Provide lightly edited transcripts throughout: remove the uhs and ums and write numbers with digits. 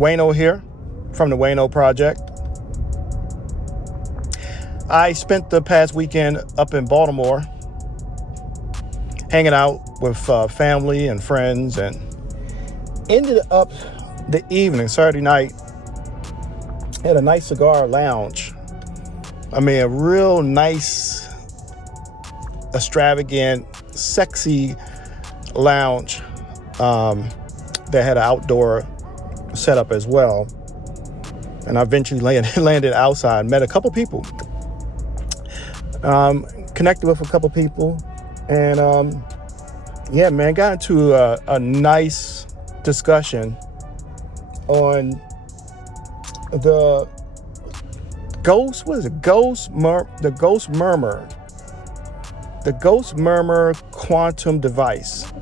Wayno here from the Wayno Project. I spent the past weekend up in Baltimore hanging out with family and friends, and ended up the evening, Saturday night, at a nice cigar lounge. I mean, a real nice, extravagant, sexy lounge that had an outdoor setup as well. And I eventually landed outside, met a couple people, connected with a couple people, and yeah, man, got into a nice discussion on the ghost. What is it? The Ghost Murmur quantum device.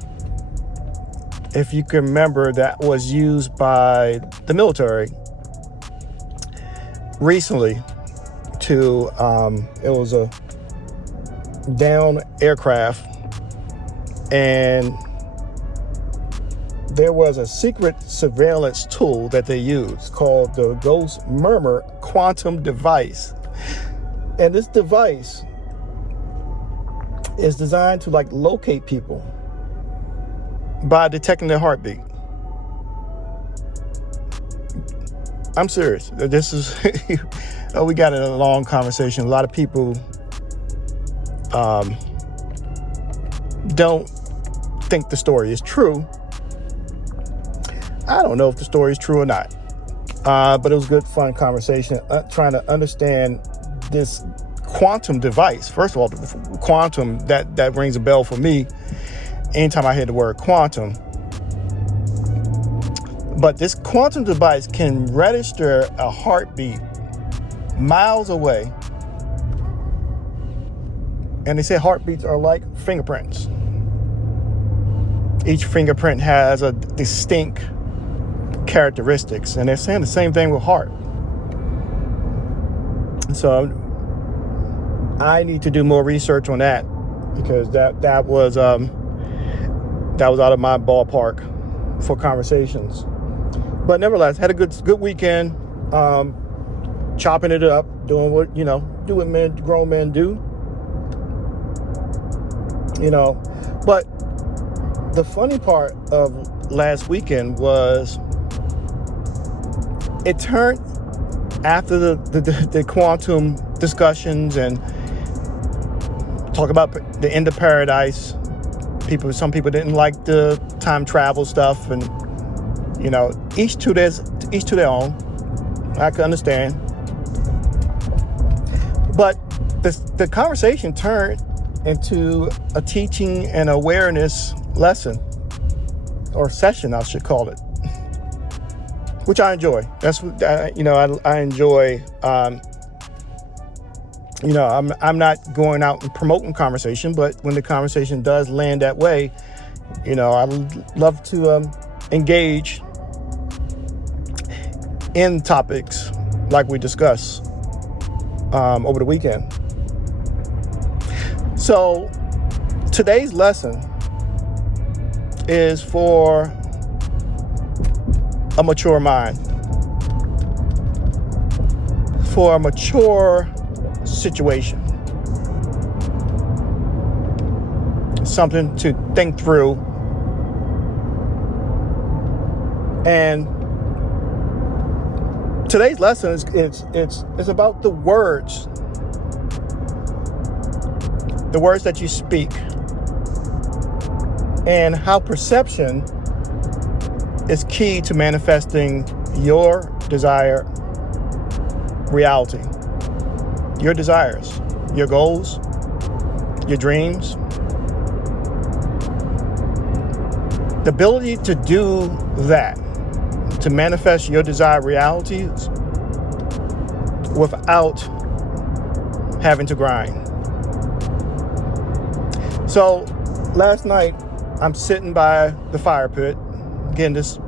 If you can remember, that was used by the military recently to, it was a down aircraft, and there was a secret surveillance tool that they used called the Ghost Murmur quantum device. And this device is designed to locate people by detecting their heartbeat. I'm serious. This is, we got in a long conversation. A lot of people don't think the story is true. I don't know if the story is true or not. But it was a good, fun conversation trying to understand this quantum device. First of all, quantum, that rings a bell for me anytime I hear the word quantum. But this quantum device can register a heartbeat miles away. And they say heartbeats are like fingerprints. Each fingerprint has a distinct characteristics, and they're saying the same thing with heart. So I need to do more research on that, because that was out of my ballpark for conversations. But nevertheless, had a good weekend, chopping it up, doing what grown men do. But the funny part of last weekend was it turned after the quantum discussions and talk about the end of paradise. Some people didn't like the time travel stuff, and each to their own. I can understand, but the conversation turned into a teaching and awareness lesson, or session, I should call it, which I enjoy. That's what I enjoy. I'm not going out and promoting conversation, but when the conversation does land that way, I love to engage in topics like we discussed over the weekend. So today's lesson is for a mature mind, for a mature situation, something to think through. And today's lesson is about the words that you speak, and how perception is key to manifesting your desired reality, your desires, your goals, your dreams. The ability to do that, to manifest your desired realities without having to grind. So last night, I'm sitting by the fire pit. Again, this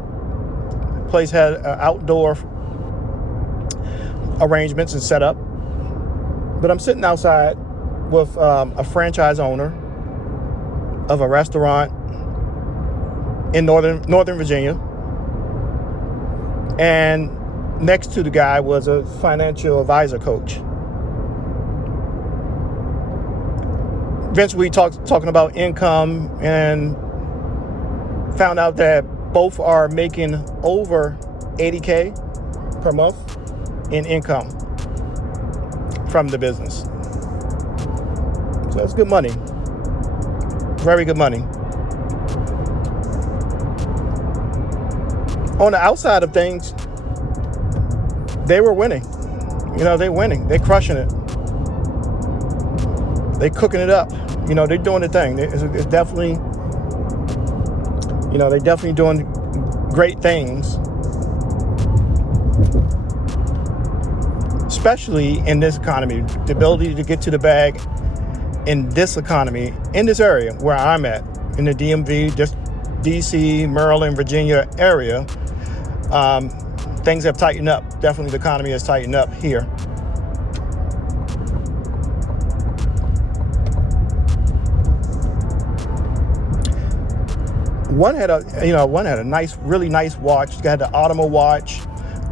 place had outdoor arrangements and setup, but I'm sitting outside with a franchise owner of a restaurant in Northern Virginia, And next to the guy was a financial advisor coach. Eventually, we talking about income and found out that both are making over $80K per month in income from the business. So that's good money. Very good money. On the outside of things, they were winning. They're winning. They're crushing it. They're cooking it up. They're doing the thing. It's definitely, they're definitely doing great things. Especially in this economy, the ability to get to the bag in this economy, in this area where I'm at, in the DMV, just DC, Maryland, Virginia area, things have tightened up. Definitely the economy has tightened up here. One had a nice, really nice watch. Had the Automo watch.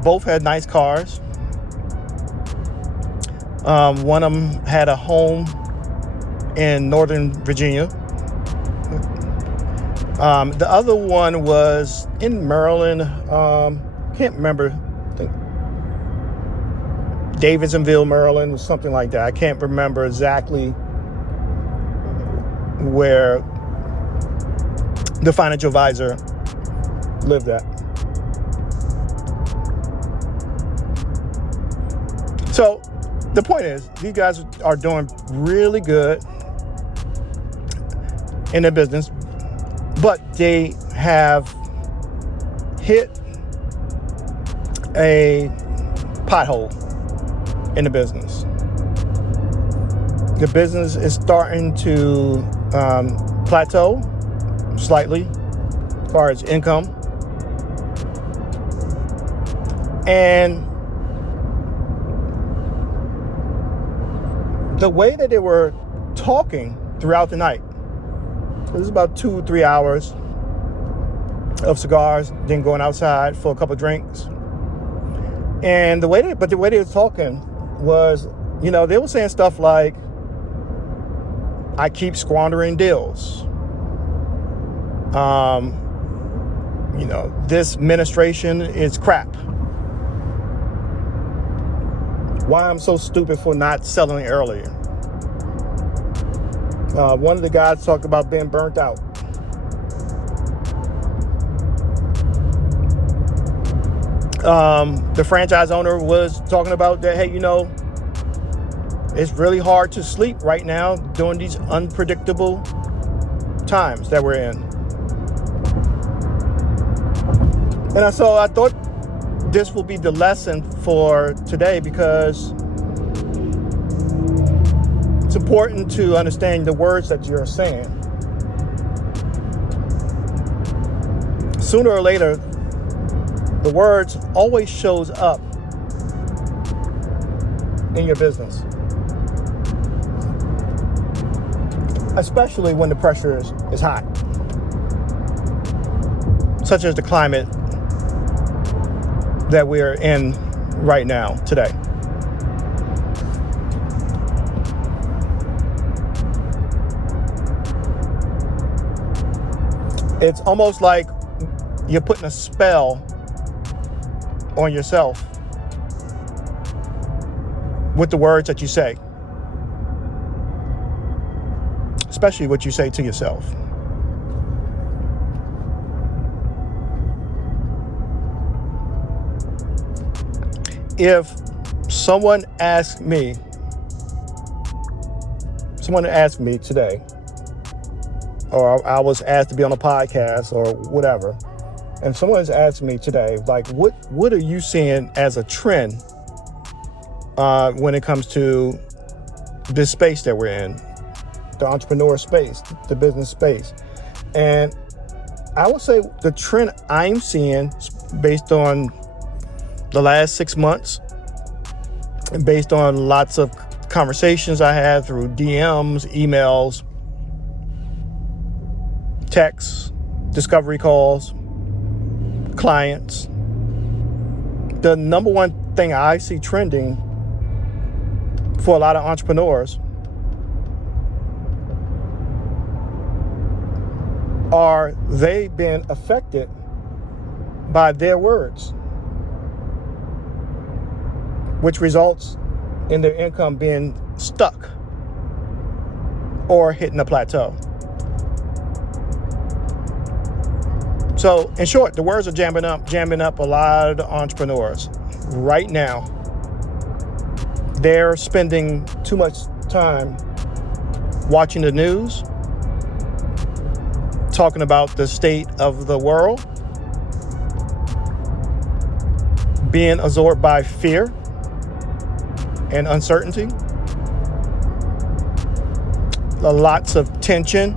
Both had nice cars. One of them had a home in Northern Virginia. The other one was in Maryland. Can't remember. I think Davidsonville, Maryland, or something like that. I can't remember exactly where the financial advisor lived at. So the point is, these guys are doing really good in their business, but they have hit a pothole in the business. The business is starting to plateau slightly as far as income. And the way that they were talking throughout the night, it was about 2-3 hours of cigars, then going outside for a couple of drinks. And the way they were talking was, they were saying stuff like, I keep squandering deals. This administration is crap. Why I'm so stupid for not selling earlier. One of the guys talked about being burnt out. The franchise owner was talking about that, hey, it's really hard to sleep right now during these unpredictable times that we're in. And so I thought this will be the lesson for today, because it's important to understand the words that you're saying. Sooner or later, the words always shows up in your business, especially when the pressure is hot, such as the climate that we're in right now, today. It's almost like you're putting a spell on yourself with the words that you say, especially what you say to yourself. If someone asked me today, or I was asked to be on a podcast or whatever, and someone's asked me today, like, what are you seeing as a trend when it comes to this space that we're in, the entrepreneur space, the business space? And I would say the trend I'm seeing, based on the last 6 months, and based on lots of conversations I had through DMs, emails, texts, discovery calls, clients, the number one thing I see trending for a lot of entrepreneurs are they've been affected by their words, which results in their income being stuck or hitting a plateau. So in short, the words are jamming up a lot of the entrepreneurs right now. They're spending too much time watching the news, talking about the state of the world, being absorbed by fear and uncertainty, lots of tension,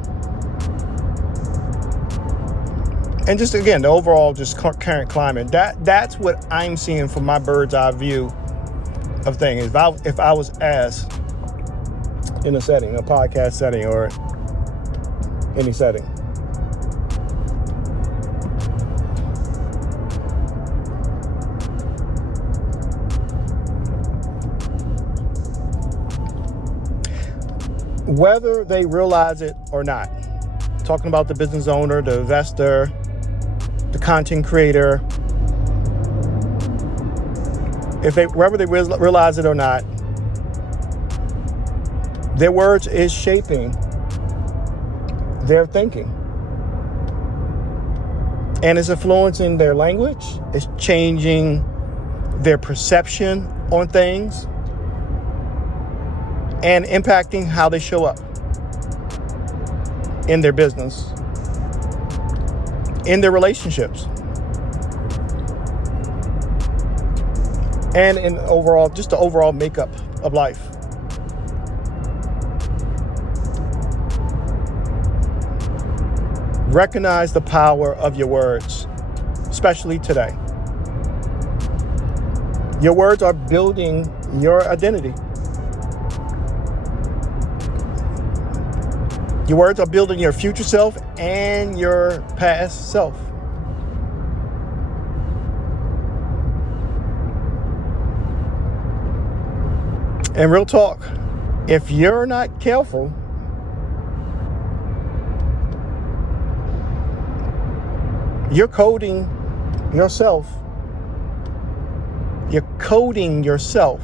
and just again the overall just current climate. That's what I'm seeing from my bird's eye view of things. If I was asked in a setting, a podcast setting or any setting, whether they realize it or not, talking about the business owner, the investor, the content creator, whether they realize it or not, their words is shaping their thinking. And it's influencing their language. It's changing their perception on things and impacting how they show up in their business, in their relationships, and in overall, just the overall makeup of life. Recognize the power of your words, especially today. Your words are building your identity. Your words are building your future self and your past self. And real talk, if you're not careful, you're coding yourself. You're coding yourself.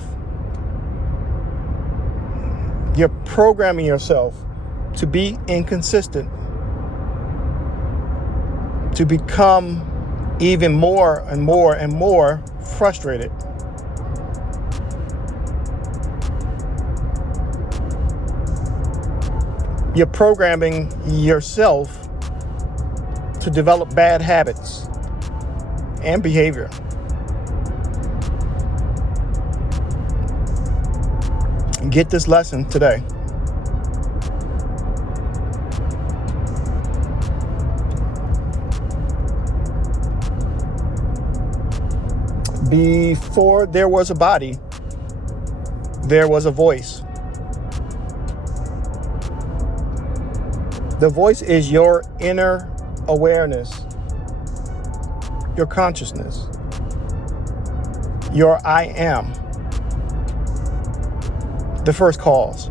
You're programming yourself to be inconsistent, to become even more and more and more frustrated. You're programming yourself to develop bad habits and behavior. Get this lesson today. Before there was a body, there was a voice. The voice is your inner awareness, your consciousness, your I am, the first cause.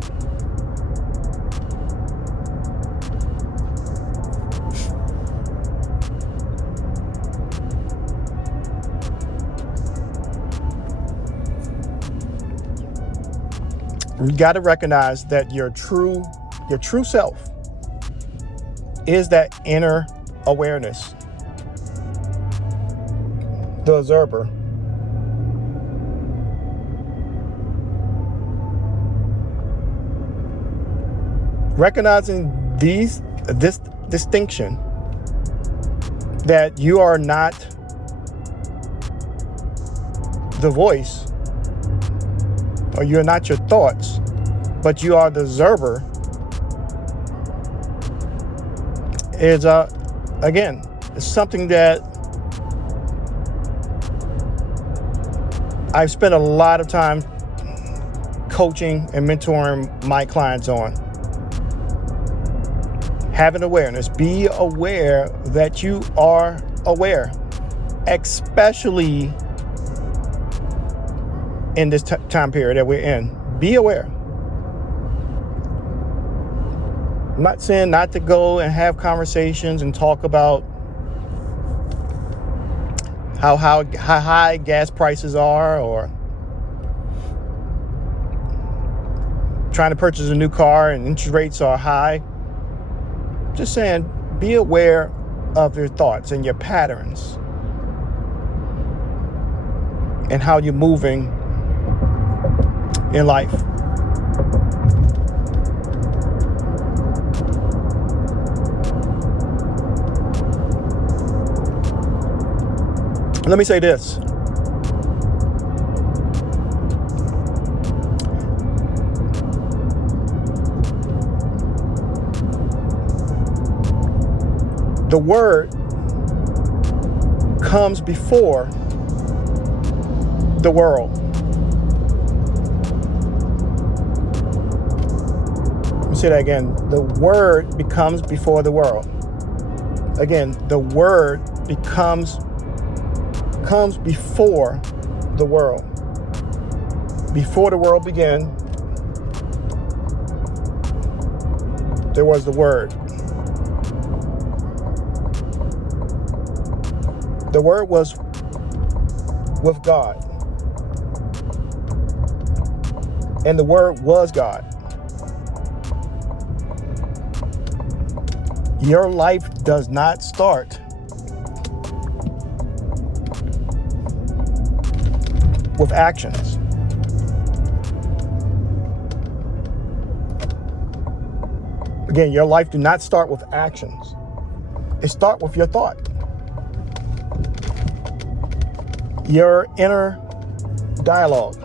You got to recognize that your true self is that inner awareness, the observer. Recognizing this distinction that you are not the voice, or you're not your thoughts, but you are the observer, is again, it's something that I've spent a lot of time coaching and mentoring my clients on. Having awareness. Be aware that you are aware, especially in this time period that we're in. Be aware. I'm not saying not to go and have conversations and talk about how high gas prices are, or trying to purchase a new car and interest rates are high. Just saying, be aware of your thoughts and your patterns and how you're moving in life. Let me say this. The word comes before the world. Let me say that again. The word becomes before the world. Again, the word comes before the world. Before the world began, there was the word. The word was with God. And the word was God. Your life does not start with actions. Again, your life do not start with actions. It starts with your thought. Your inner dialogue.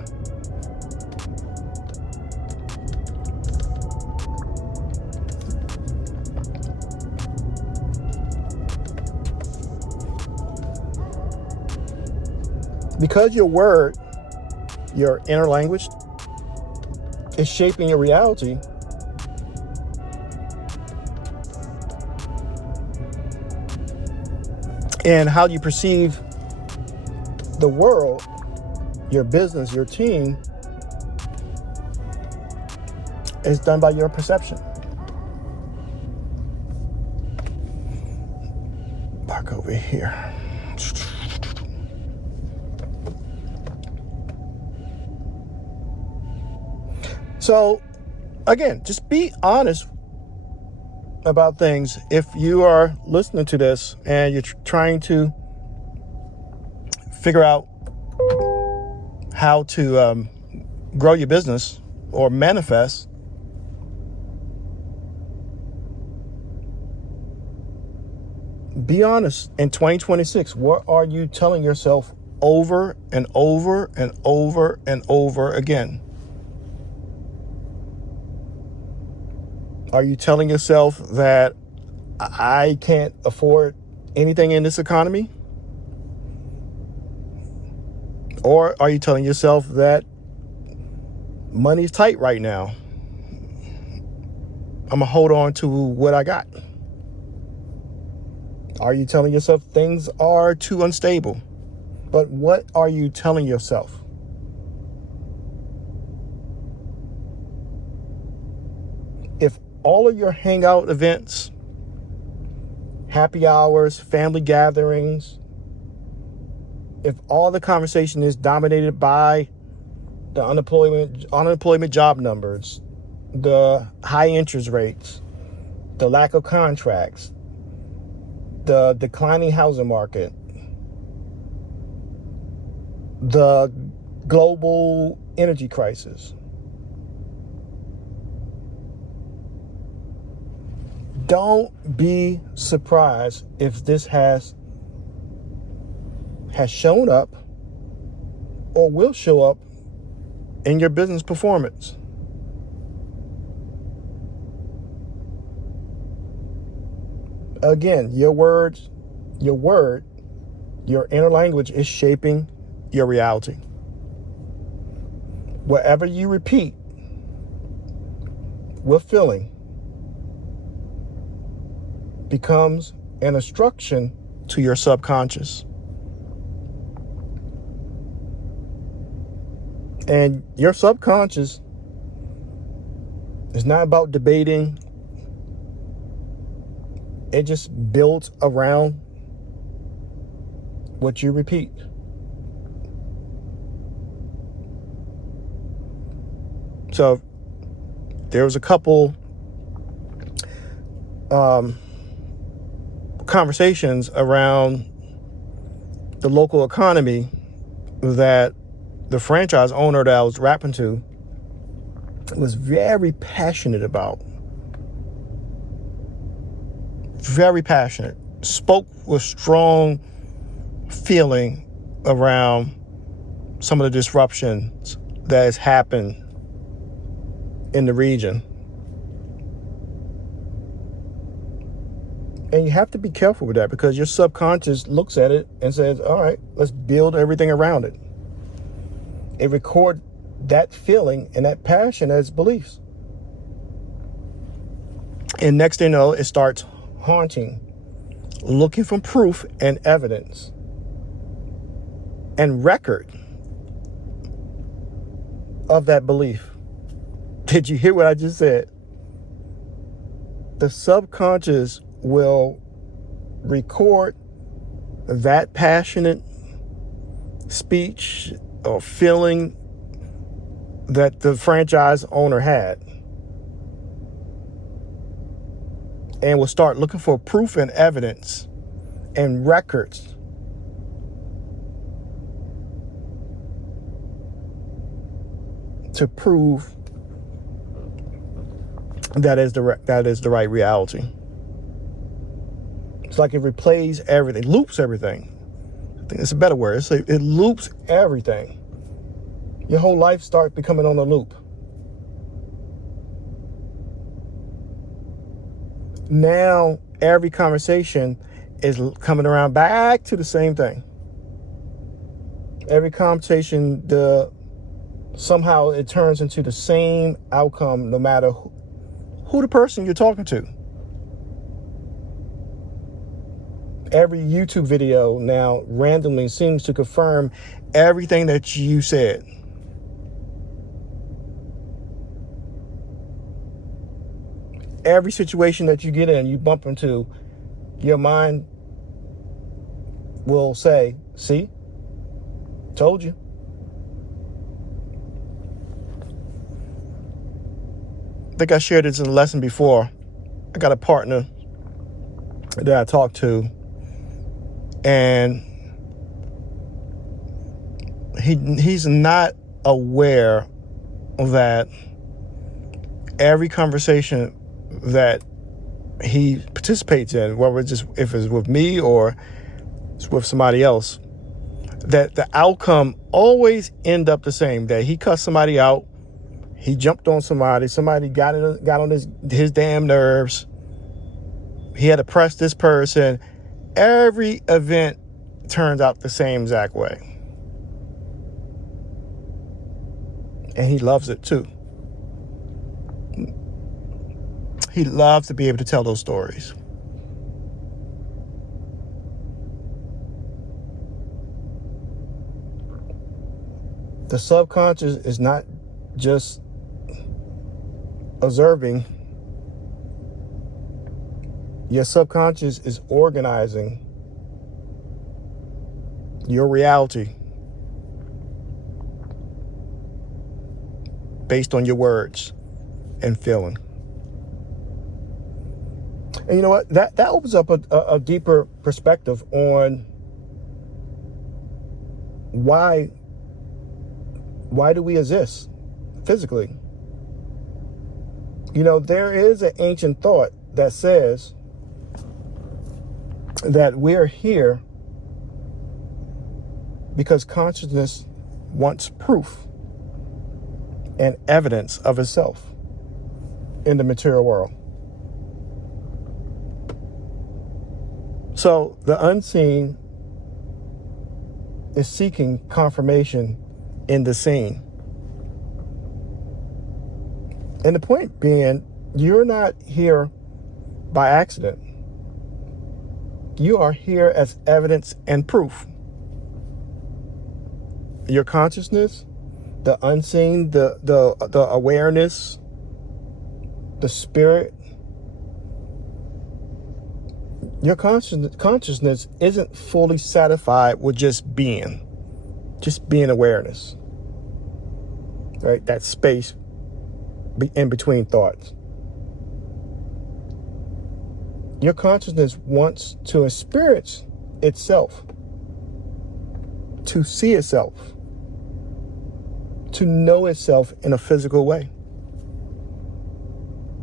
Because your word, your inner language, is shaping your reality, and how you perceive the world, your business, your team, is done by your perception. Back over here. So, again, just be honest about things. If you are listening to this and you're trying to figure out how to grow your business or manifest, be honest. In 2026, what are you telling yourself over and over and over and over again? Are you telling yourself that I can't afford anything in this economy? Or are you telling yourself that money's tight right now? I'm gonna hold on to what I got. Are you telling yourself things are too unstable? But what are you telling yourself? If all of your hangout events, happy hours, family gatherings, if all the conversation is dominated by the unemployment job numbers, the high interest rates, the lack of contracts, the declining housing market, the global energy crisis, don't be surprised if this has shown up or will show up in your business performance. Again, your word, your inner language is shaping your reality. Whatever you repeat with feeling becomes an instruction to your subconscious. And your subconscious is not about debating. It just builds around what you repeat. So there was a couple conversations around the local economy that the franchise owner that I was rapping to was very passionate about. Very passionate. Spoke with strong feeling around some of the disruptions that has happened in the region. And you have to be careful with that, because your subconscious looks at it and says, all right, let's build everything around it. It records that feeling and that passion as beliefs. And next thing you know, it starts haunting, looking for proof and evidence and record of that belief. Did you hear what I just said? The subconscious will record that passionate speech or feeling that the franchise owner had, and will start looking for proof and evidence and records to prove that is the right reality. It's like it replays everything, loops everything. I think it's a better word. It loops everything. Your whole life starts becoming on a loop. Now every conversation is coming around back to the same thing. Every conversation, somehow it turns into the same outcome, no matter who the person you're talking to. Every YouTube video now randomly seems to confirm everything that you said. Every situation that you get in, you bump into, your mind will say, see, told you. I think I shared this in a lesson before. I got a partner that I talked to, and he's not aware that every conversation that he participates in, whether it's just if it's with me or it's with somebody else, that the outcome always end up the same. That he cussed somebody out, he jumped on somebody got on his damn nerves, he had to press this person. Every event turns out the same exact way. And he loves it too. He loves to be able to tell those stories. The subconscious is not just observing. Your subconscious is organizing your reality based on your words and feeling. And you know what? That opens up a deeper perspective on why do we exist physically? You know, there is an ancient thought that says that we're here because consciousness wants proof and evidence of itself in the material world. So the unseen is seeking confirmation in the seen. And the point being, you're not here by accident. You are here as evidence and proof. Your consciousness the unseen, the awareness, the spirit. Your consciousness isn't fully satisfied with just being awareness, right? That space in between thoughts. Your consciousness wants to experience itself, to see itself, to know itself in a physical way.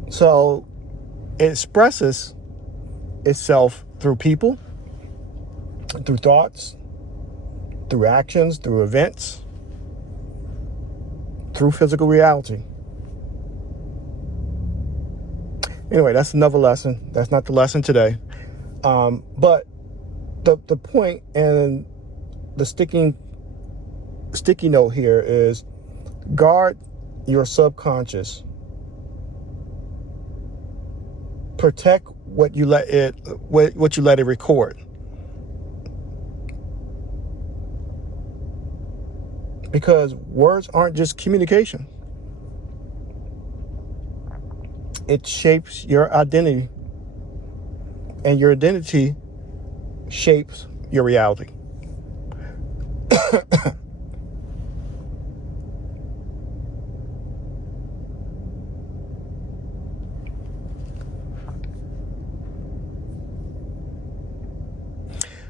So it expresses itself through people, through thoughts, through actions, through events, through physical reality. Anyway, that's another lesson. That's not the lesson today. But the point and the sticky note here is guard your subconscious. Protect what you let it record. Because words aren't just communication. It shapes your identity, and your identity shapes your reality.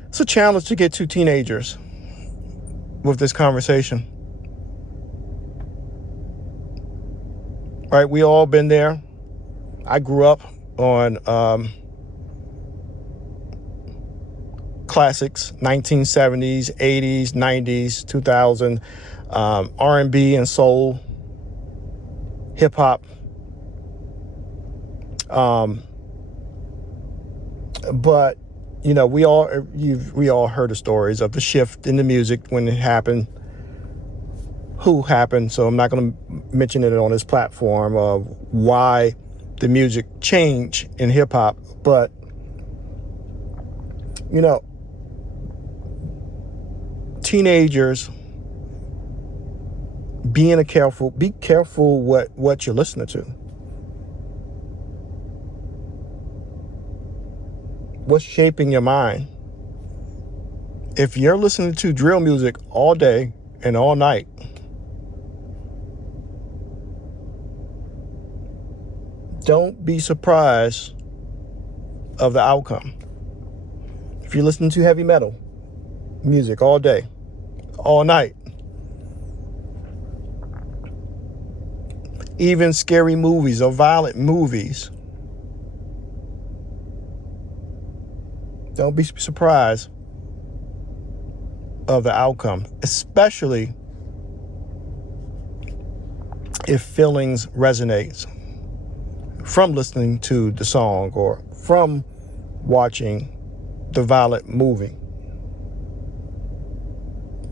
It's a challenge to get two teenagers with this conversation. Right? We all been there. I grew up on classics, 1970s, 80s, 90s, 2000, R&B and soul, hip hop. But you know, we all heard the stories of the shift in the music when it happened, who happened. So I'm not going to mention it on this platform of why the music changed in hip hop. But, you know, teenagers, be careful what you're listening to. What's shaping your mind? If you're listening to drill music all day and all night, don't be surprised of the outcome. If you're listening to heavy metal music all day, all night, even scary movies or violent movies, don't be surprised of the outcome, especially if feelings resonates from listening to the song or from watching the violent movie.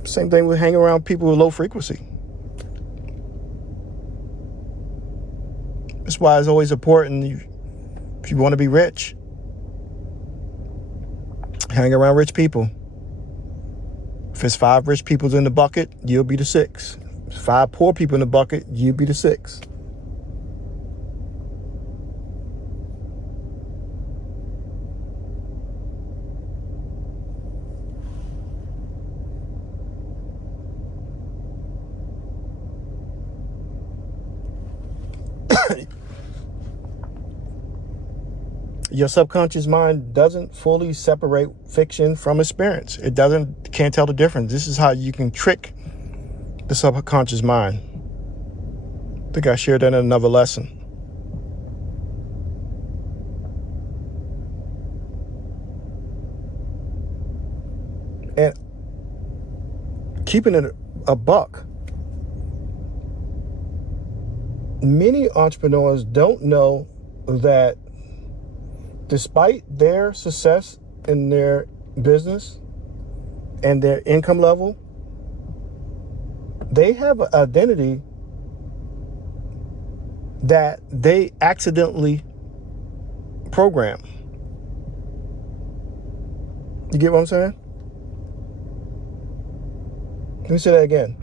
Same thing with hanging around people with low frequency. That's why it's always important, if you want to be rich, hang around rich people. If it's 5 rich people in the bucket, you'll be the 6. If 5 poor people in the bucket, you'll be the 6. Your subconscious mind doesn't fully separate fiction from experience. It can't tell the difference. This is how you can trick the subconscious mind. I think I shared that in another lesson. And keeping it a buck, many entrepreneurs don't know that despite their success in their business and their income level, they have an identity that they accidentally program. You get what I'm saying? Let me say that again.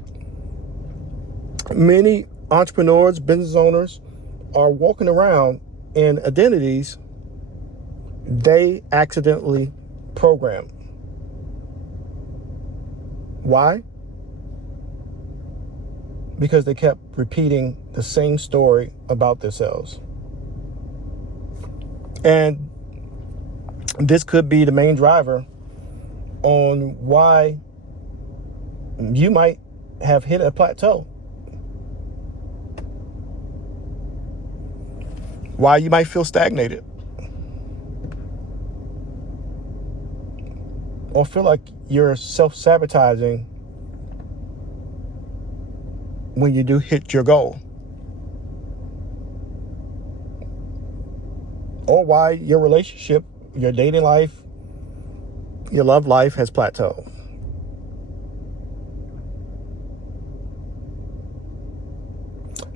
Many entrepreneurs, business owners are walking around in identities they accidentally programmed. Why? Because they kept repeating the same story about themselves. And this could be the main driver on why you might have hit a plateau. Why you might feel stagnated. Or feel like you're self-sabotaging when you do hit your goal. Or why your relationship, your dating life, your love life has plateaued.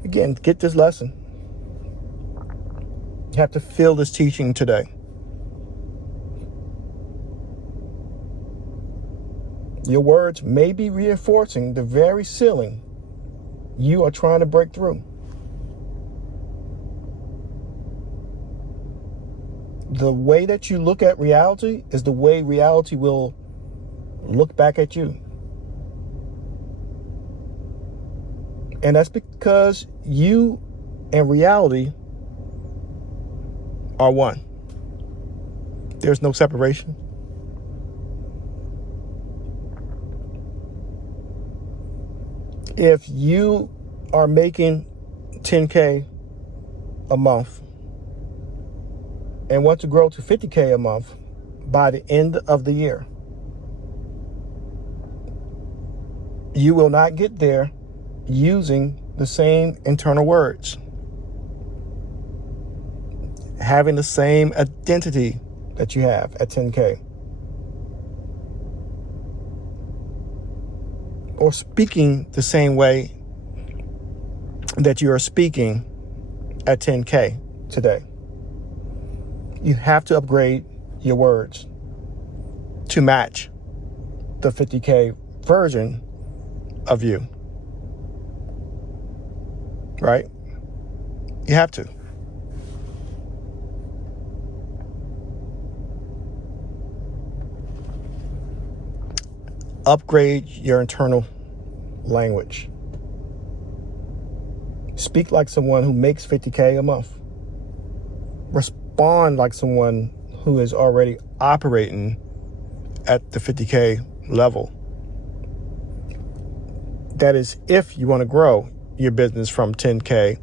Again, get this lesson. You have to feel this teaching today. Your words may be reinforcing the very ceiling you are trying to break through. The way that you look at reality is the way reality will look back at you. And that's because you and reality are one. There's no separation. If you are making 10K a month and want to grow to 50K a month by the end of the year, you will not get there using the same internal words, having the same identity that you have at 10K, or speaking the same way that you are speaking at 10K today. You have to upgrade your words to match the 50K version of you. Right? You have to. Upgrade your internal language. Speak like someone who makes 50K a month. Respond like someone who is already operating at the 50K level. That is, if you want to grow your business from 10K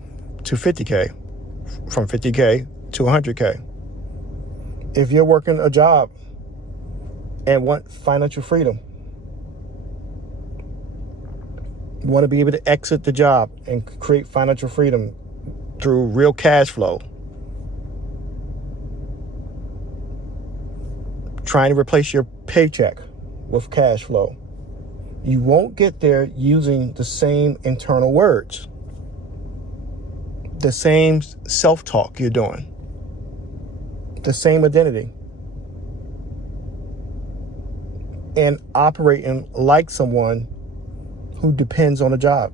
to 50K, from 50K to 100K. If you're working a job and want financial freedom, you want to be able to exit the job and create financial freedom through real cash flow, trying to replace your paycheck with cash flow. You won't get there using the same internal words, the same self-talk you're doing, the same identity, and operating like someone who depends on a job.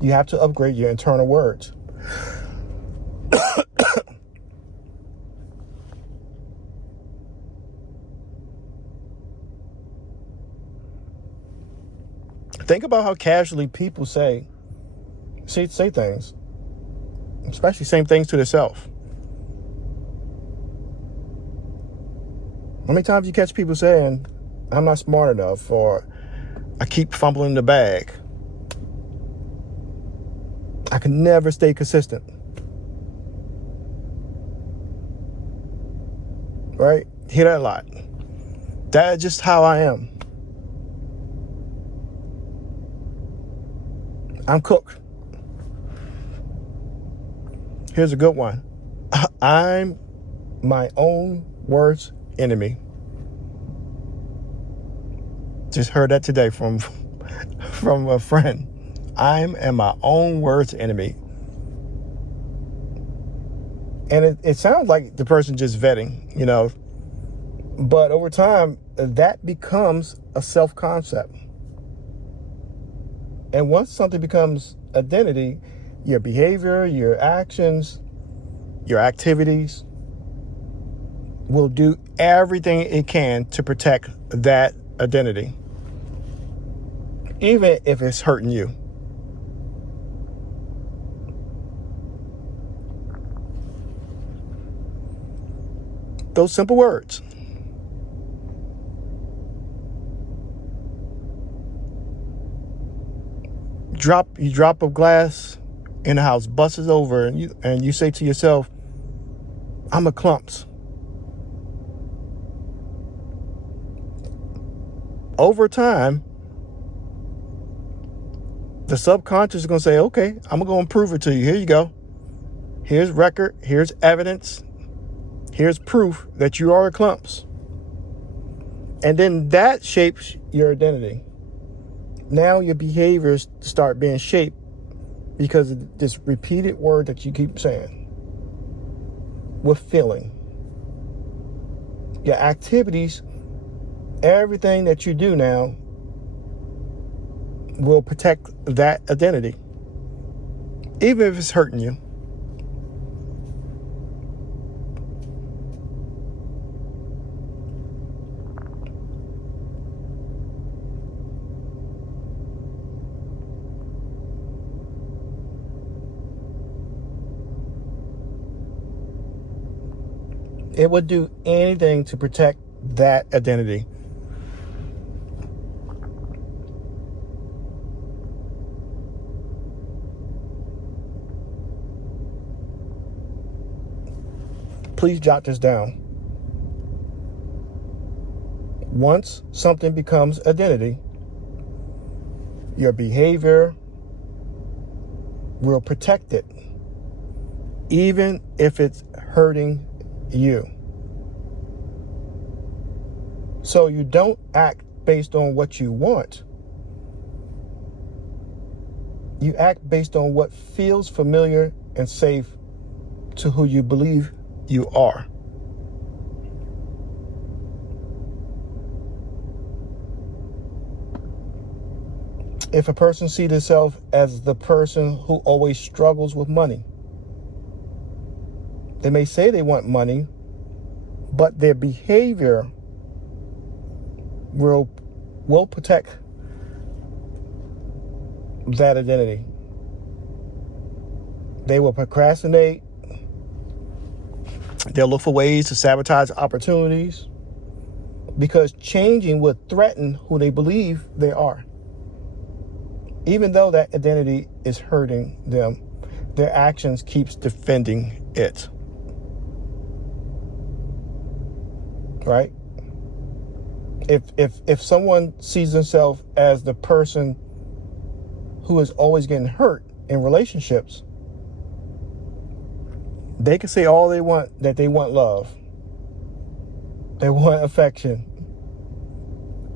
You have to upgrade your internal words. Think about how casually people say things, especially same things to themselves. How many times you catch people saying, "I'm not smart enough," or "I keep fumbling the bag. I can never stay consistent." Right? Hear that a lot. That's just how I am. I'm cooked. Here's a good one. I'm my own worst enemy. Just heard that today from a friend. I am my own worst enemy. And it sounds like the person just vetting, but over time, that becomes a self-concept. And once something becomes identity, your behavior, your actions, your activities will do everything it can to protect that identity, even if it's hurting you. Those simple words. You drop a glass in the house, busts over, and you say to yourself, I'm a clumps. Over time, the subconscious is going to say, okay, I'm going to improve it to you. Here you go. Here's record. Here's evidence. Here's proof that you are a clumps. And then that shapes your identity. Now your behaviors start being shaped because of this repeated word that you keep saying with feeling. Your activities, everything that you do now will protect that identity, even if it's hurting you. It would do anything to protect that identity. Please jot this down. Once something becomes identity, your behavior will protect it, even if it's hurting you. So you don't act based on what you want. You act based on what feels familiar and safe to who you believe you are. If a person sees themselves as the person who always struggles with money, they may say they want money, but their behavior will protect that identity. They will procrastinate. They'll look for ways to sabotage opportunities because changing would threaten who they believe they are. Even though that identity is hurting them, their actions keeps defending it. Right? If someone sees themselves as the person who is always getting hurt in relationships, they can say all they want, that they want love, they want affection,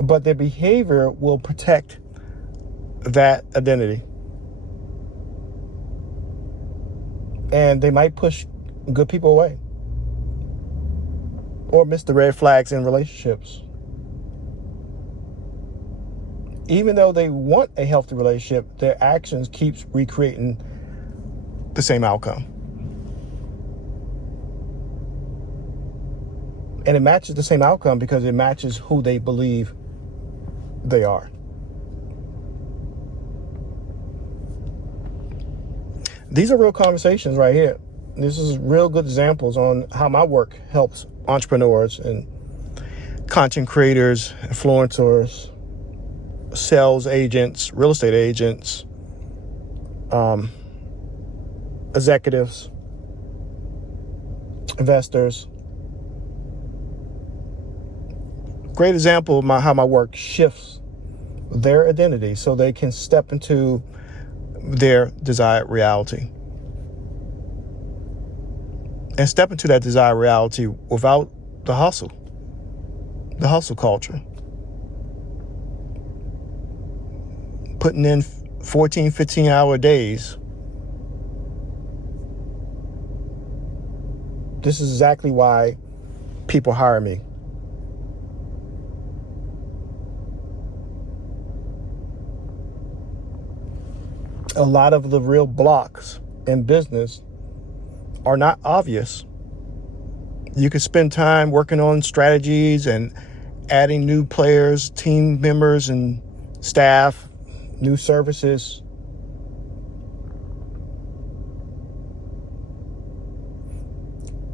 but their behavior will protect that identity. And they might push good people away or miss the red flags in relationships. Even though they want a healthy relationship, their actions keeps recreating the same outcome. And it matches the same outcome because it matches who they believe they are. These are real conversations right here. This is real good examples on how my work helps entrepreneurs and content creators, influencers, sales agents, real estate agents, executives, investors. Great example of how my work shifts their identity so they can step into their desired reality. And step into that desired reality without the hustle culture. Putting in 14, 15-hour days. This is exactly why people hire me. A lot of the real blocks in business are not obvious. You could spend time working on strategies and adding new players, team members, and staff, new services.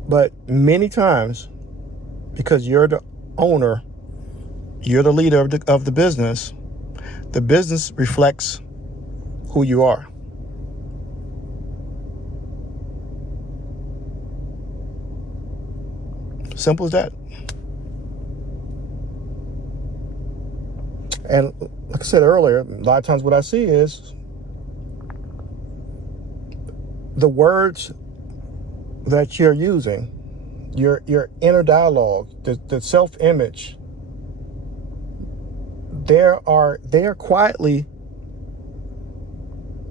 But many times, because you're the owner, you're the leader of the business reflects who you are. Simple as that. And like I said earlier, a lot of times what I see is the words that you're using, your inner dialogue, the self-image, they are quietly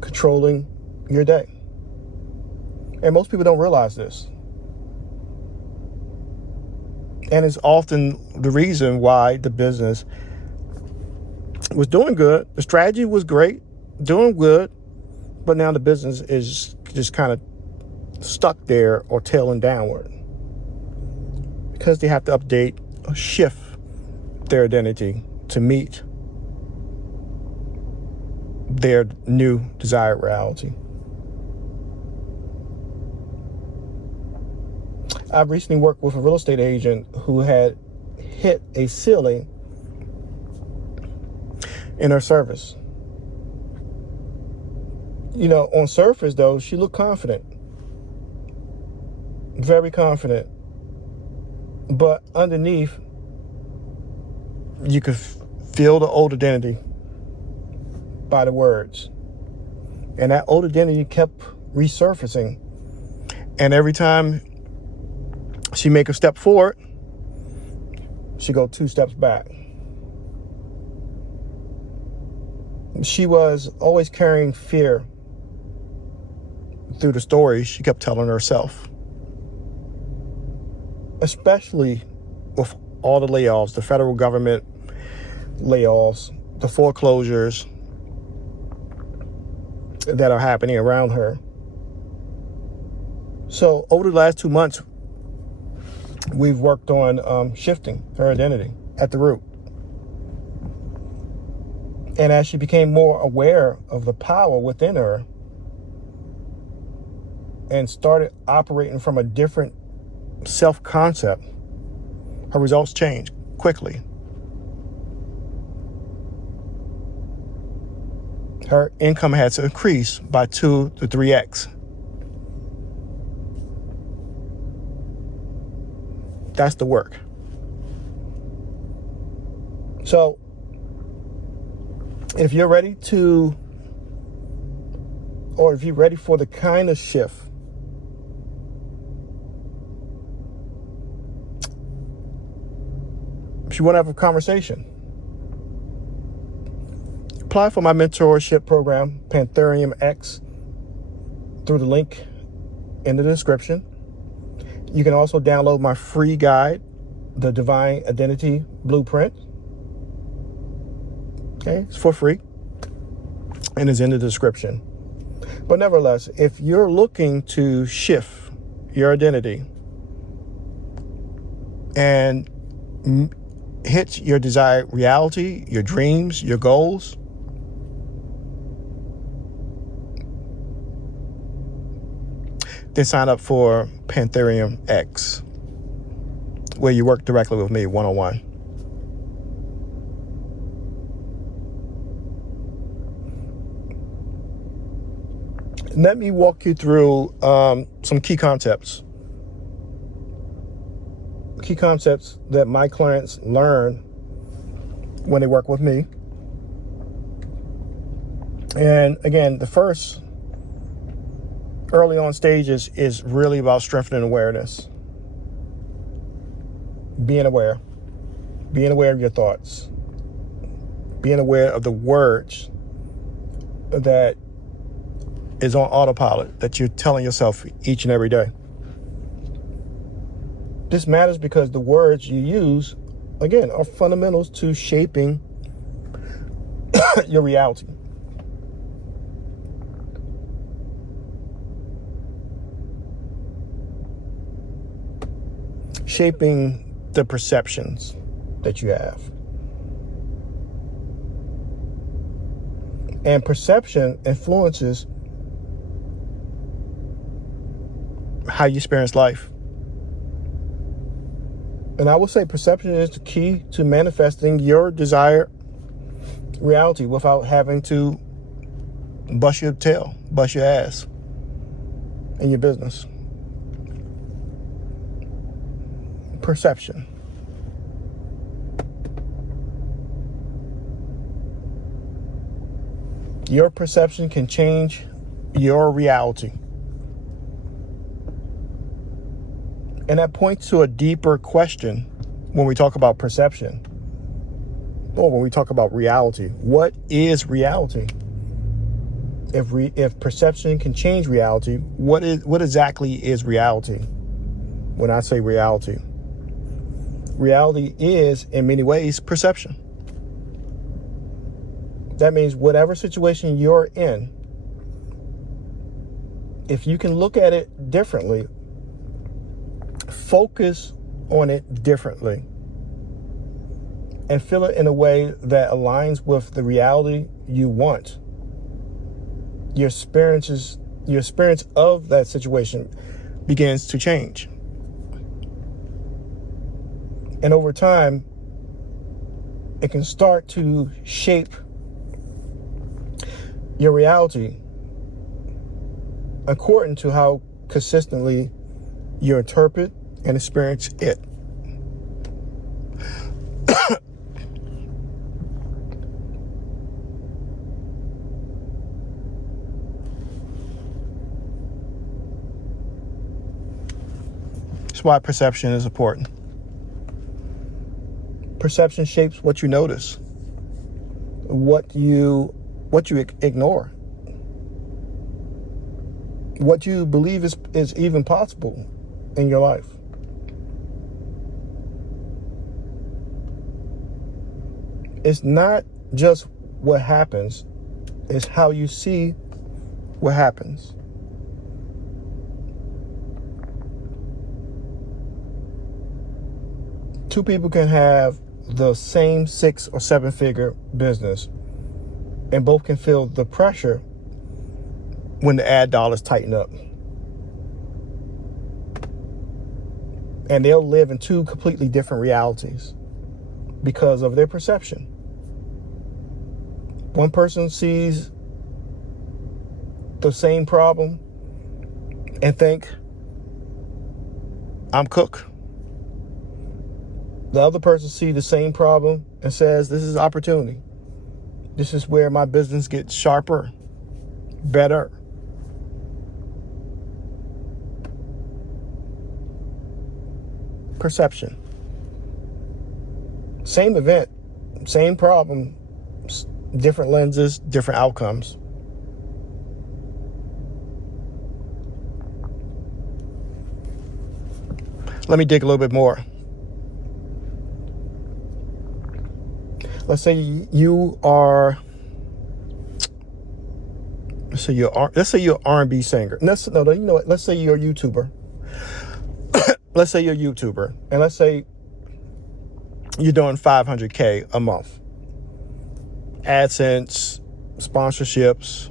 controlling your day. And most people don't realize this. And it's often the reason why the business was doing good. The strategy was great, doing good, but now the business is just kind of stuck there or tailing downward because they have to update or shift their identity to meet their new desired reality. I've recently worked with a real estate agent who had hit a ceiling in her service. On surface though, she looked confident. Very confident. But underneath, you could feel the old identity by the words. And that old identity kept resurfacing. And every time she make a step forward, she go 2 steps back. She was always carrying fear through the stories she kept telling herself. Especially with all the layoffs, the federal government layoffs, the foreclosures that are happening around her. So over the last 2 months, we've worked on shifting her identity at the root. And as she became more aware of the power within her and started operating from a different self-concept, her results changed quickly. Her income had to increase by 2 to 3x. That's the work. So, if you're ready for the kind of shift if you want to have a conversation, apply for my mentorship program, Pantherium X, through the link in the description. You can also download my free guide, The Divine Identity Blueprint. Okay, it's for free and is in the description. But nevertheless, if you're looking to shift your identity and hit your desired reality, your dreams, your goals, then sign up for Pantherium X, where you work directly with me one-on-one. Let me walk you through some key concepts. Key concepts that my clients learn when they work with me. And again, the first early on stages is really about strengthening awareness. Being aware of your thoughts, being aware of the words that is on autopilot that you're telling yourself each and every day. This matters because the words you use, again, are fundamentals to shaping your reality. shaping the perceptions that you have. And perception influences how you experience life. And I would say perception is the key to manifesting your desired reality without having to bust your tail, bust your ass in your business. Perception. Your perception can change your reality. And that points to a deeper question when we talk about perception, or when we talk about reality. What is reality? If perception can change reality, what exactly is reality? When I say reality, reality is, in many ways, perception. That means whatever situation you're in, if you can look at it differently, focus on it differently, and feel it in a way that aligns with the reality you want, your experience of that situation begins to change. And over time, it can start to shape your reality according to how consistently you interpret and experience it. That's why perception is important. Perception shapes what you notice, what you ignore, what you believe is even possible in your life. It's not just what happens, it's how you see what happens. Two people can have the same 6 or 7 figure business, and both can feel the pressure when the ad dollars tighten up. And they'll live in 2 completely different realities because of their perception. One person sees the same problem and think, I'm cooked. The other person sees the same problem and says, this is opportunity. This is where my business gets sharper, better. Perception. Same event, same problem, different lenses, different outcomes. Let me dig a little bit more. Let's say you're an R&B singer. Let's say you're a YouTuber. Let's say you're a YouTuber, and let's say you're doing $500K a month. AdSense, sponsorships,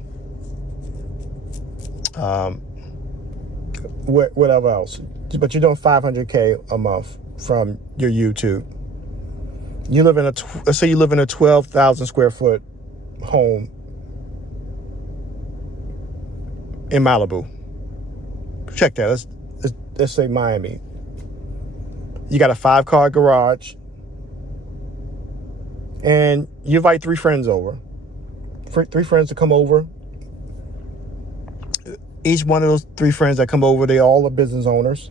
whatever else. But you're doing $500K a month from your YouTube. Let's say you live in a 12,000 square foot home in Malibu. Check that. Let's say Miami. You got a 5-car garage, and you invite 3 friends over. 3 friends to come over. Each one of those 3 friends that come over, they all are business owners.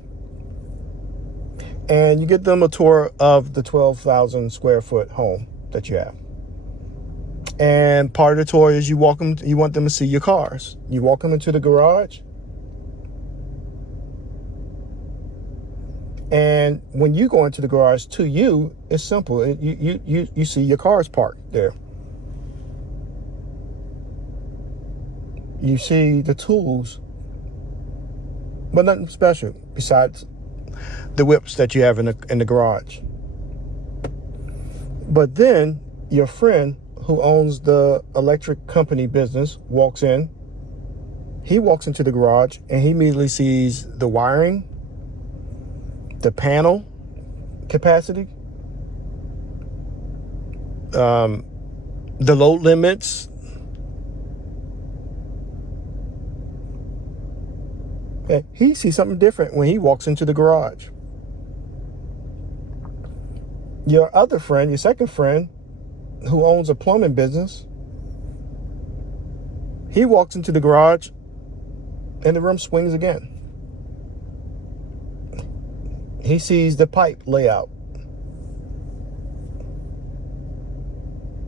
And you get them a tour of the 12,000 square foot home that you have. And part of the tour is you want them to see your cars. You walk them into the garage. And when you go into the garage, to you, it's simple. You see your cars parked there. You see the tools, but nothing special besides the whips that you have in the garage. But then your friend who owns the electric company business walks in. He walks into the garage and he immediately sees the wiring, the panel capacity, the load limits. And he sees something different when he walks into the garage. Your other friend, your second friend, who owns a plumbing business, he walks into the garage and the room swings again. He sees the pipe layout.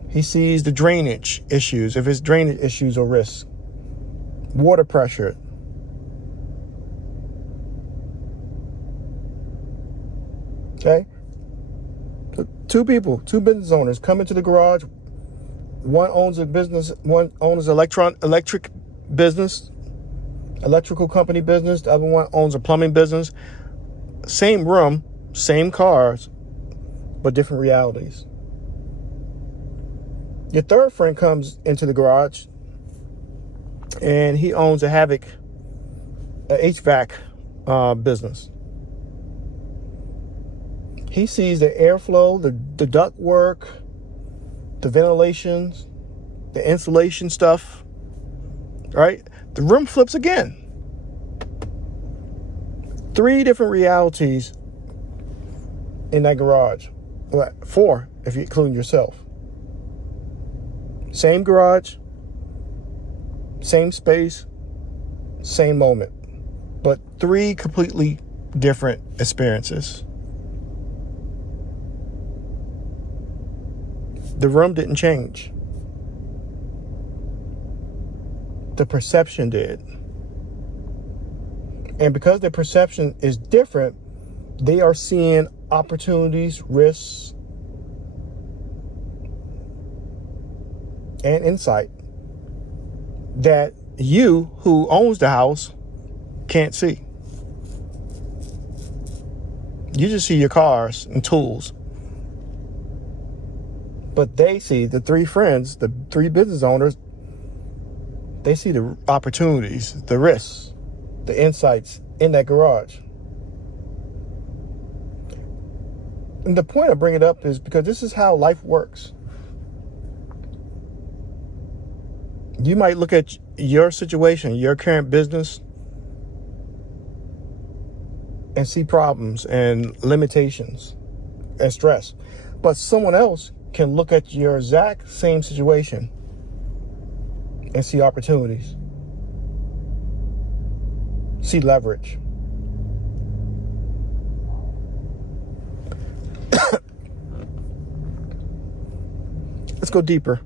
He sees the drainage issues, if it's drainage issues or risks, water pressure. Okay? So two business owners come into the garage. One owns a business, one owns electric business, electrical company business. The other one owns a plumbing business. Same room, same cars, but different realities. Your third friend comes into the garage and he owns a HVAC business. He sees the airflow, the duct work, the ventilations, the insulation stuff, right? The room flips again. 3 different realities in that garage. Well, 4 if you include yourself. Same garage, same space, same moment, but 3 completely different experiences. The room didn't change. The perception did. And because their perception is different, they are seeing opportunities, risks, and insight that you, who owns the house, can't see. You just see your cars and tools. But they see, the 3 friends, the 3 business owners, they see the opportunities, the risks, the insights in that garage. And the point I bring it up is because this is how life works. You might look at your situation, your current business, and see problems and limitations and stress. But someone else can look at your exact same situation and see opportunities, see leverage. Let's go deeper.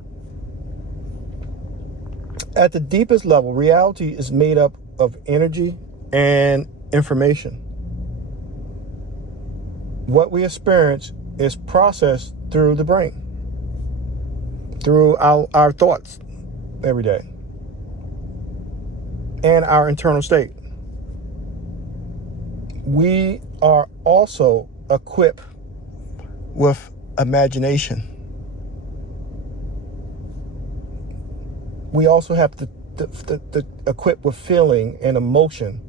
At the deepest level, reality is made up of energy and information. What we experience is processed through the brain, through our thoughts every day, and our internal state. We are also equipped with imagination. We also have to equip with feeling and emotion.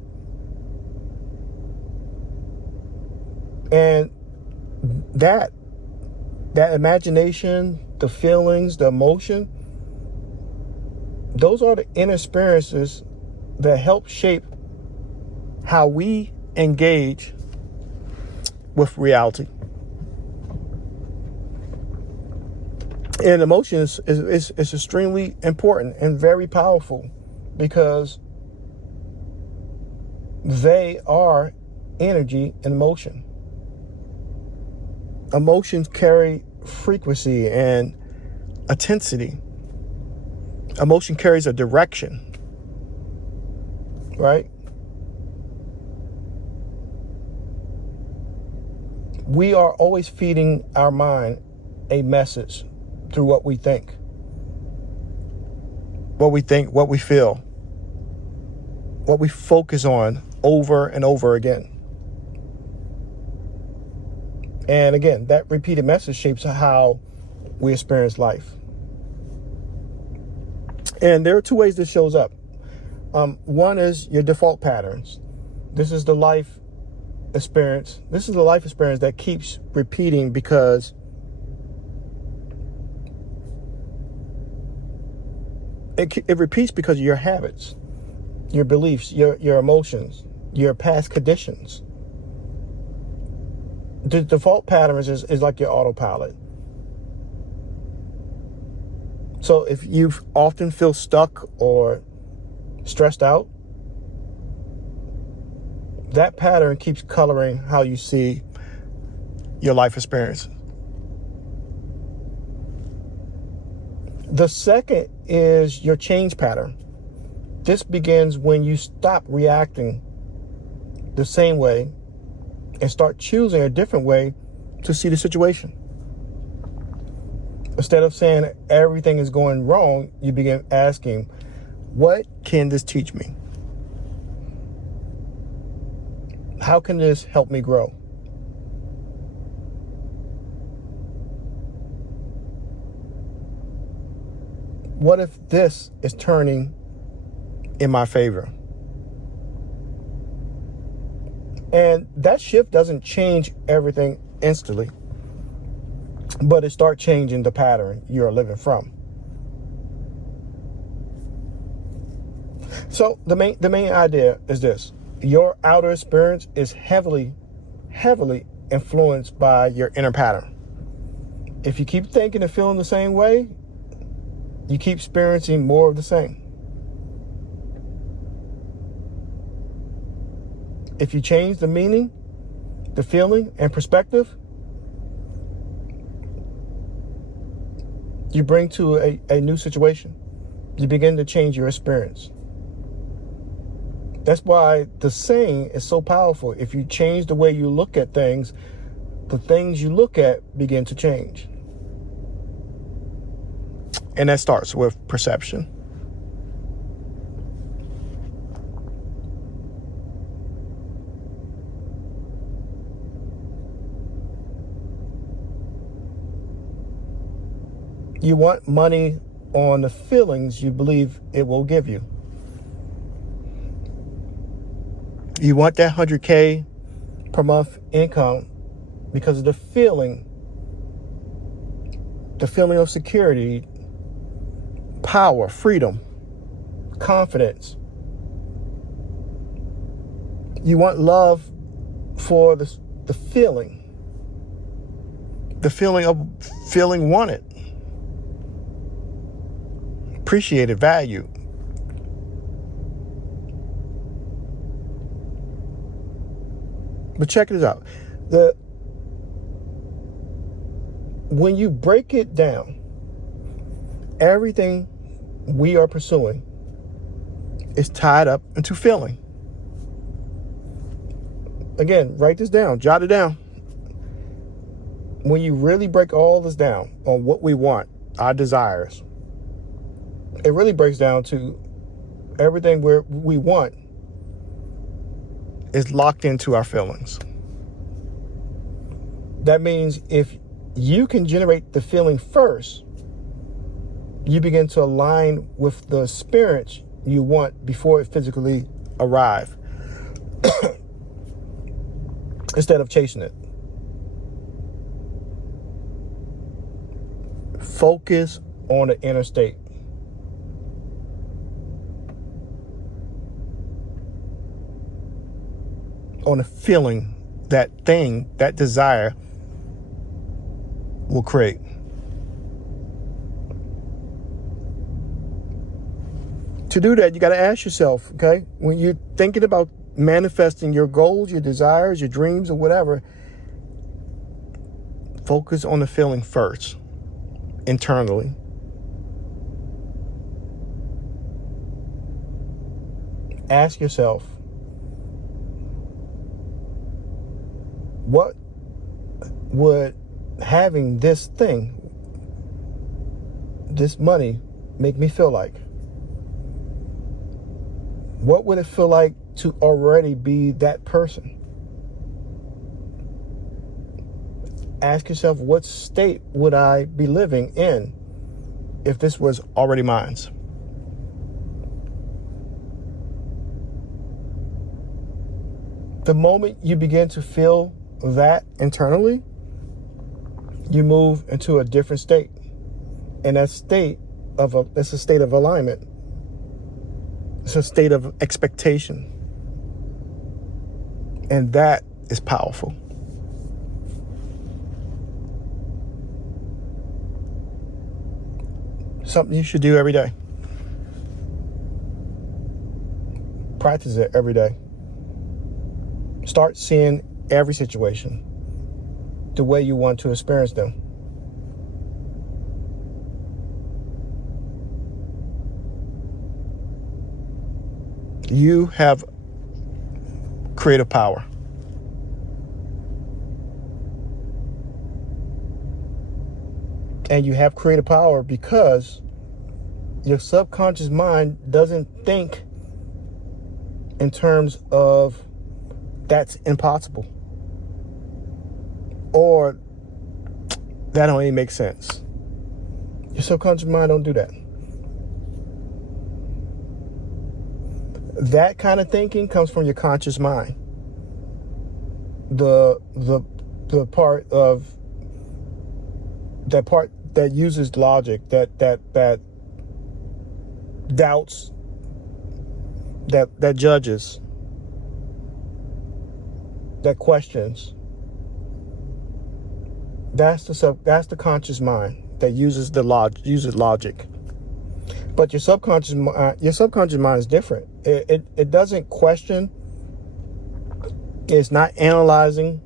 And that imagination, the feelings, the emotion, those are the inner experiences that help shape how we engage with reality. And emotions is extremely important and very powerful because they are energy and motion. Emotions carry frequency and intensity. Emotion carries a direction, right? We are always feeding our mind a message through what we think, what we feel, what we focus on over and over again. And again, that repeated message shapes how we experience life. And there are two ways this shows up. One is your default patterns. This is the life experience. This is the life experience that keeps repeating because it repeats because of your habits, your beliefs, your emotions, your past conditions. The default pattern is like your autopilot. So if you often feel stuck or stressed out, that pattern keeps coloring how you see your life experience. The second is your change pattern. This begins when you stop reacting the same way and start choosing a different way to see the situation. Instead of saying everything is going wrong, you begin asking, what can this teach me? How can this help me grow? What if this is turning in my favor? And that shift doesn't change everything instantly, but it starts changing the pattern you're living from. So the main idea is this: your outer experience is heavily influenced by your inner pattern. If you keep thinking and feeling the same way, you keep experiencing more of the same. If you change the meaning, the feeling, and perspective you bring to a new situation, you begin to change your experience. That's why the saying is so powerful. If you change the way you look at things, the things you look at begin to change. And that starts with perception. You want money on the feelings you believe it will give you. You want that 100K per month income because of the feeling of security, power, freedom, confidence. You want love for the feeling of feeling wanted, appreciated, valued. But check this out. When you break it down, everything we are pursuing is tied up into feeling. Again, write this down, jot it down. When you really break all this down on what we want, our desires, it really breaks down to everything we want is locked into our feelings. That means if you can generate the feeling first, you begin to align with the experience you want before it physically arrives, instead of chasing it. Focus on the inner state. On the feeling that thing, that desire will create. To do that, you got to ask yourself, okay, when you're thinking about manifesting your goals, your desires, your dreams, or whatever, focus on the feeling first, internally. Ask yourself, what would having this thing, this money, make me feel like? What would it feel like to already be that person? Ask yourself, what state would I be living in if this was already mine? The moment you begin to feel that internally, you move into a different state. And that state it's a state of alignment. It's a state of expectation. And that is powerful. Something you should do every day. Practice it every day. Start seeing every situation the way you want to experience them. You have creative power. And you have creative power because your subconscious mind doesn't think in terms of that's impossible or that don't even make sense. Your subconscious mind don't do that. That kind of thinking comes from your conscious mind. The part of that part that uses logic, that doubts, that judges, that questions. That's the conscious mind that uses logic. But your subconscious mind is different. It doesn't question. It's not analyzing.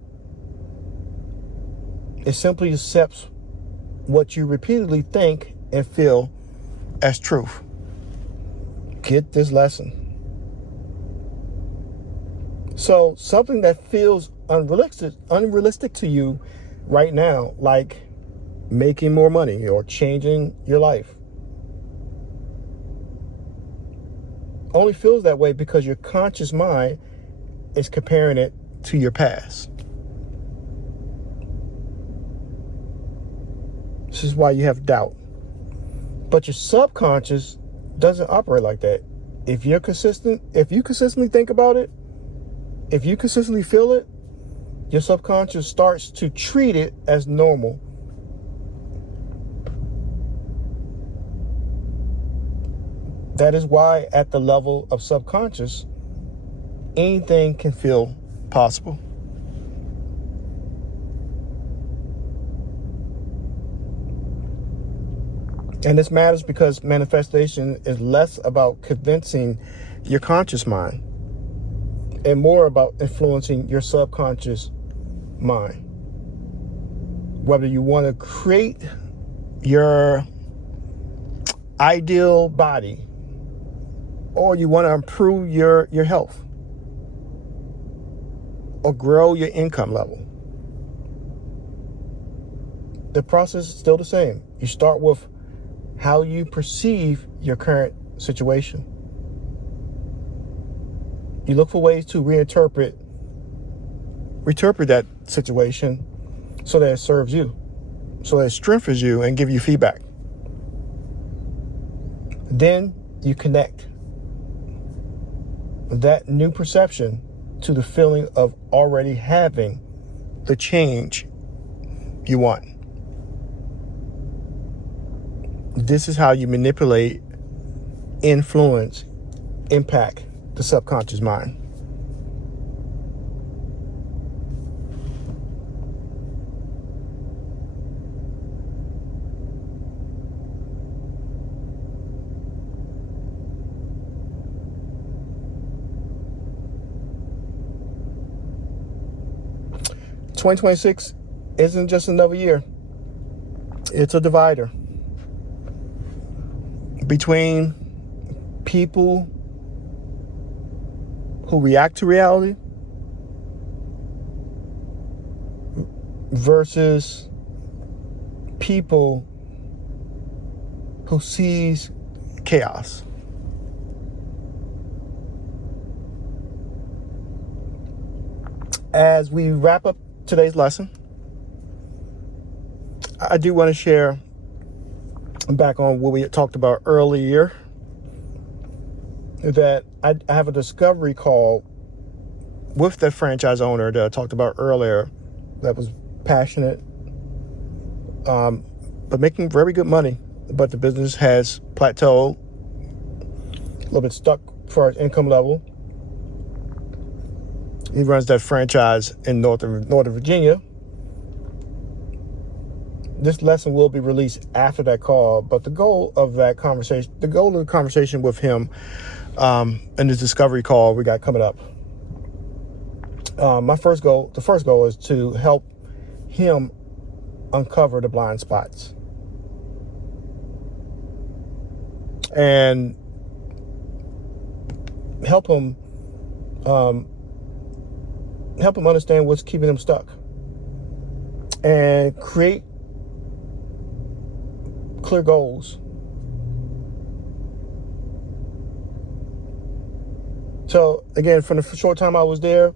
It simply accepts what you repeatedly think and feel as truth. Get this lesson. So something that feels unrealistic to you right now, like making more money or changing your life, only feels that way because your conscious mind is comparing it to your past. This is why you have doubt. But your subconscious doesn't operate like that. If you consistently think about it, if you consistently feel it, your subconscious starts to treat it as normal. That is why at the level of subconscious, anything can feel possible. And this matters because manifestation is less about convincing your conscious mind and more about influencing your subconscious mind. Whether you want to create your ideal body or you want to improve your health or grow your income level, the process is still the same. You start with how you perceive your current situation. You look for ways to reinterpret that situation so that it serves you, so that it strengthens you and give you feedback. Then you connect that new perception to the feeling of already having the change you want. This is how you manipulate, influence, impact the subconscious mind. (2026) isn't just another year. It's a divider between people who react to reality versus people who sees chaos. As we wrap up today's lesson, I do want to share back on what we had talked about earlier, that I have a discovery call with the franchise owner that I talked about earlier that was passionate, but making very good money. But the business has plateaued, a little bit stuck as far as income level. He runs that franchise in Northern Virginia. This lesson will be released after that call, but the goal of the conversation with him in this discovery call we got coming up, the first goal is to help him uncover the blind spots and help him understand what's keeping him stuck and create clear goals. So again, from the short time I was there,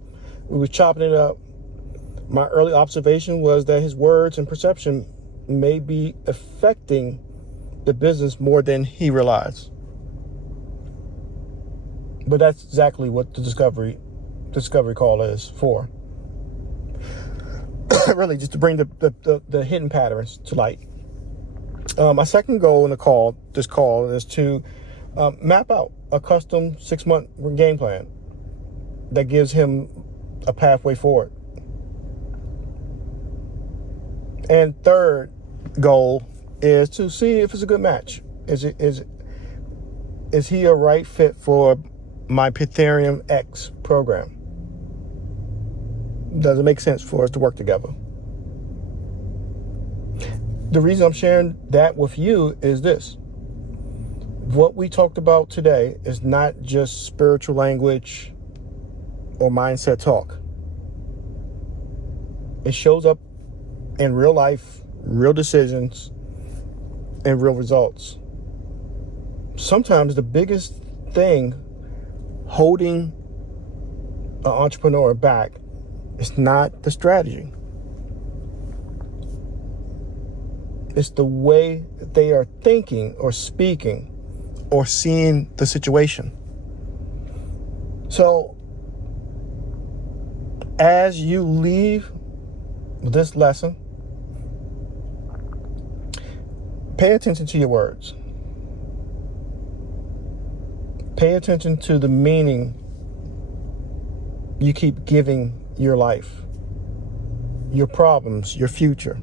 we was chopping it up. My early observation was that his words and perception may be affecting the business more than he realized. But that's exactly what the discovery call is for. Really, just to bring the hidden patterns to light. My second goal in this call is to map out a custom 6-month game plan that gives him a pathway forward. And third goal is to see if it's a good match. Is he a right fit for my Pytherium X program? Does it make sense for us to work together? The reason I'm sharing that with you is this. What we talked about today is not just spiritual language or mindset talk. It shows up in real life, real decisions, and real results. Sometimes the biggest thing holding an entrepreneur back is not the strategy. It's the way they are thinking or speaking or seeing the situation. So, as you leave this lesson, pay attention to your words. Pay attention to the meaning you keep giving your life, your problems, your future.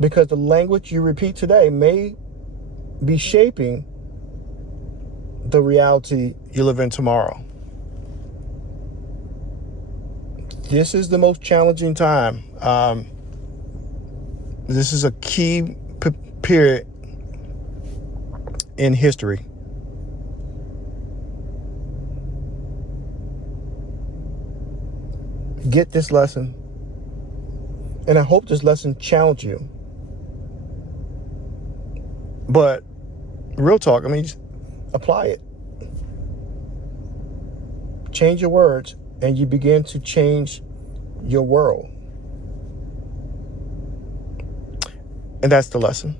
Because the language you repeat today may be shaping the reality you live in tomorrow. This is the most challenging time. This is a key period in history. Get this lesson, and I hope this lesson challenged you. But real talk, just apply it. Change your words, and you begin to change your world. And that's the lesson.